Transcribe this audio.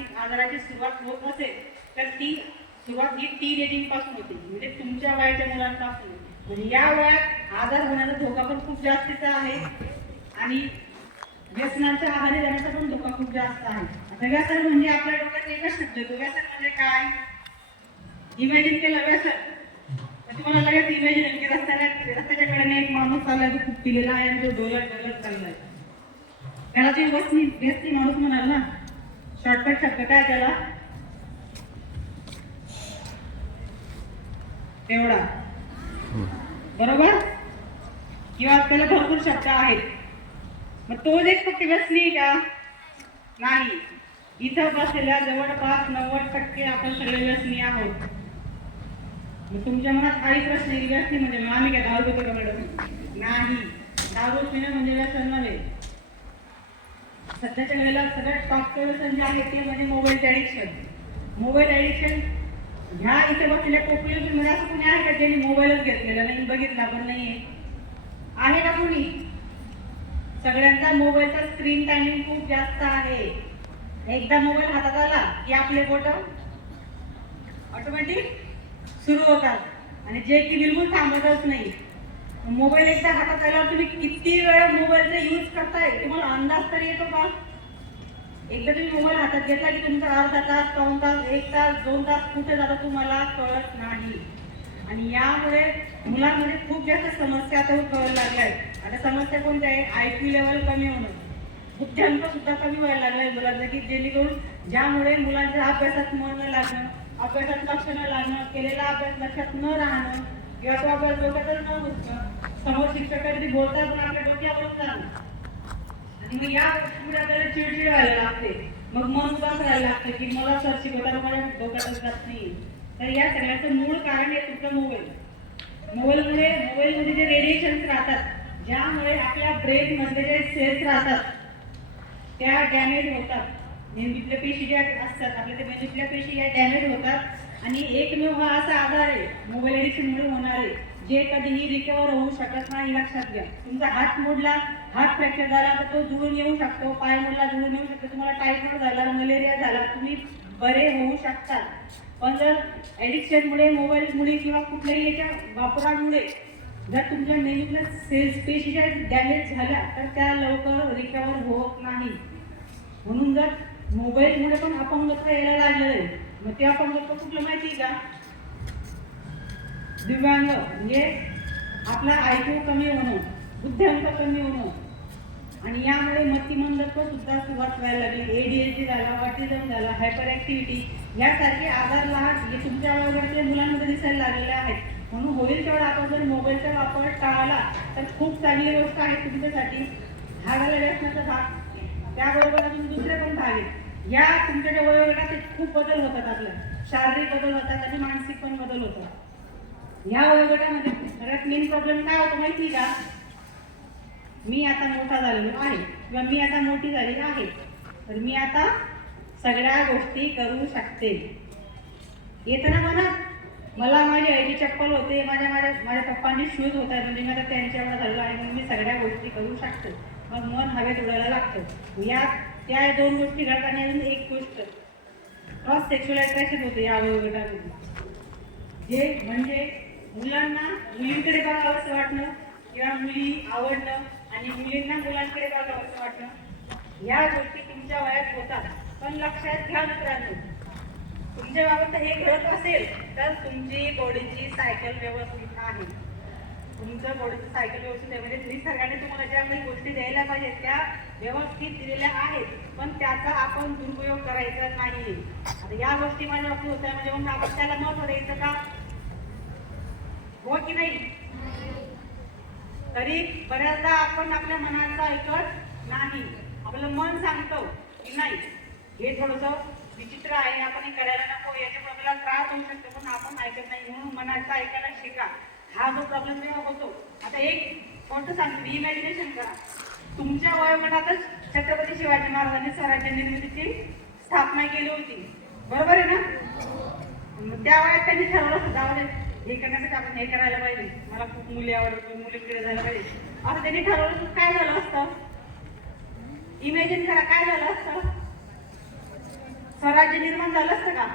मानसिक आजाराची सुरुवात होत असेल तर ती सुरुवात ही टीनेजिंग पासून होते, म्हणजे तुमच्या वयाच्या मुलांपासून. म्हणजे या वयात आजार होण्याचा धोका पण खूप जास्तीचा आहे आणि व्यसनांच्या आहारी जाण्याचा पण धोका खूप जास्त आहे. आता व्यसन म्हणजे आपल्या डोक्यात एकच शब्द येतो, व्यसन म्हणजे काय? इमॅजिन केलं व्यसन, तुम्हाला लगेच इमॅजिन की रस्त्याच्या कडेने एक माणूस चाललाय, तो खूप पिलेला आहे आणि तो डोलत डोलत चाललाय, त्याला ते व्यसनी माणूस म्हणाल ना. शॉर्टकट शब्द काय त्याला? तेवढा, बरोबर? किंवा त्याला भरपूर शब्द आहेत. मग तो एक फक्त व्यसनी का? नाही. इथं बसलेल्या जवळपास 90% आपण सगळे व्यसनी आहोत. मग तुमच्या मनात काही प्रश्न येईल, व्यसनी म्हणजे मग आम्ही काय दारू पितो का मॅडम? नाही, दारू पिणं म्हणजे व्यसन नव्हे. सध्याच्या वेळेला सगळ्यात टॉपचं व्यसन जे आहे ते म्हणजे मोबाईलचे ॲडिक्शन. मोबाईल ॲडिक्शन ह्या इथे बसलेल्या पॉप्युलेशन मध्ये असं कोणी आहे का ज्यांनी मोबाईलच घेतलेला नाही, बघितला पण नाहीये? आहे का कोणी? सगळ्यांचा मोबाईलचा स्क्रीन टायमिंग खूप जास्त आहे. एकदा मोबाईल हातात आला की आपले बोट ऑटोमॅटिक सुरू होतात आणि जे की बिलकुल थांबतच नाही. मोबाईल एकदा हातात आल्यावर तुम्ही किती वेळ मोबाईलचा यूज करताय तुम्हाला अंदाज तरी येतो का? एकदा तुम्ही मोबाईल हातात घेतला की तुमचा अर्धा तास, पाऊण तास, 1 तास, 2 तास कुठे जातो तुम्हाला कळत नाही. आणि यामुळे मुलांमध्ये खूप जास्त समस्या आता कळायला लागल्या आहेत. आता समस्या कोणत्या आहे? IQ लेवल कमी होणं, बुद्ध्यांक सुद्धा कमी व्हायला लागलाय मुलांचं, की जेणेकरून ज्यामुळे मुलांच्या अभ्यासात मन न लागणं, अभ्यासात लक्ष न लागणं, केलेला अभ्यास लक्षात न राहणं किंवा तो अभ्यास डोक्यातच न घुसणं, समोर शिक्षक काहीतरी बोलतात पण आपल्या डोक्यावरून जाणं, आणि मग या गोष्टीमुळे आपल्याला चिडचिड व्हायला लागते. मग मन उदास राहायला लागतं की मला सर शिकवताना माझ्या डोक्यातच जात नाही. तर या सगळ्याचं मूळ कारण आहे तुमचा मोबाईल. मोबाईलमध्ये जे रेडिएशन्स राहतात, ज्यामुळे आपल्या ब्रेन मध्ये जे सेल्स राहतात त्या डॅमेज होतात. मेंदूतल्या पेशी ज्या असतात आपल्या त्या मेंदूतल्या पेशी या डॅमेज होतात आणि एकमेव हा असा आजार आहे मोबाईल एडिक्शनमुळे होणारे जे कधीही रिकवर होऊ शकत नाही. लक्षात घ्या, तुमचा हात मोडला, हात फ्रॅक्चर झाला तर तो जुळून येऊ शकतो, पाय मोडला जुळून येऊ शकतो, तुम्हाला टायफॉइड झाला, मलेरिया झाला, तुम्ही बरे होऊ शकतात. पण जर ॲडिक्शनमुळे, मोबाईलमुळे किंवा कुठल्याही याच्या वापरामुळे जर तुमच्या मेंदूतल्या सेल्स पेशी ज्या डॅमेज झाल्या तर त्या लवकर रिकवर होत नाही. म्हणून जर मोबाईलमुळे पण अपंगत्व यायला लागलेलं आहे, मग ते अपंगत्व कुठलं माहिती का? दिव्यांग, म्हणजे आपला IQ कमी होणं, बुद्ध्यांक कमी होणं, आणि यामुळे मतिमंदत्व सुद्धा सुरुवात व्हायला लागली. ADHD झाला, ऑटिझम झाला, हायपर ॲक्टिव्हिटी यासारखे आजार लहान तुमच्या वयाच्या मुलांमध्ये दिसायला लागलेले आहेत. म्हणून होईल तेवढा आपण जर मोबाईलचा वापर टाळला तर खूप चांगली गोष्ट आहे तुमच्यासाठी. हा झाला व्यसनाचा भाग. त्याबरोबर अजून दुसरे पण भाग आहेत. या तुमच्या ज्या वयोगटात खूप बदल होतात, आपल्या शारीरिक बदल होतात आणि मानसिक पण बदल होतात. या वयोगटामध्ये सगळ्यात मेन प्रॉब्लेम काय होतो माहिती का? मी आता मोठा झालेलो आहे किंवा मी आता मोठी झालेली आहे, तर मी आता सगळ्या गोष्टी करू शकते. येतं ना मनात? मला माझी आईची चप्पल होते, माझ्या पप्पांची शूज होत आहे, म्हणजे मी आता त्यांच्यावर झालो आहे म्हणून मी सगळ्या गोष्टी करू शकतो. मग मन हवेत उडायला लागतं. त्या दोन गोष्टी घडताना अजून एक गोष्ट, क्रॉस सेक्शुअल अट्रॅक्शन होतं या वयोगटामध्ये, जे म्हणजे मुलांना मुलींकडे बघावंसं वाटणं किंवा मुली आवडणं आणि मुलींना मुलांकडे बघावंसं वाटणं, या गोष्टी तुमच्या वयात होतात. पण लक्षात घ्या मित्रांनो, तुमच्या बाबत हे घडत असेल तर तुमची बॉडीची सायकल व्यवस्थित आहे. तुमचं बॉडीचं सायकल व्यवस्थित आहे, म्हणजे निसर्गाने तुम्हाला ज्या काही गोष्टी द्यायला पाहिजेत त्या व्यवस्थित दिलेल्या आहेत, पण त्याचा आपण दुरुपयोग करायचा नाही. आता या गोष्टी माझ्या बाबतीत होत्या, म्हणजे मग आपण त्याला महत्त्व द्यायचं का? हो की नाही? तरी बऱ्याचदा आपण आपल्या मनाचं ऐकत नाही. आपलं मन सांगतो की नाही, हे थोडंसं विचित्र आहे, आपण हे करायला नको, याच्यामुळे आपल्याला त्रास होऊ शकतो, पण आपण ऐकत नाही. म्हणून मनाचं ऐकायला शिका. हा जो प्रॉब्लेम तेव्हा होतो. आता एक कोणतं सांगतो, इमॅजिनेशन करा, तुमच्या वयोगटातच छत्रपती शिवाजी महाराजांनी स्वराज्य निर्मितीची स्थापना केली होती, बरोबर आहे ना? त्या वयात त्यांनी ठरवलं सुद्धा, हे करण्यासाठी आपण हे करायला पाहिजे, मला खूप मुली आवडतात, मुलीकडे जायला पाहिजे, असं त्यांनी ठरवलं. काय झालं असतं? इमॅजिन करा, काय झालं असतं? स्वराज्य निर्माण झालं असतं का?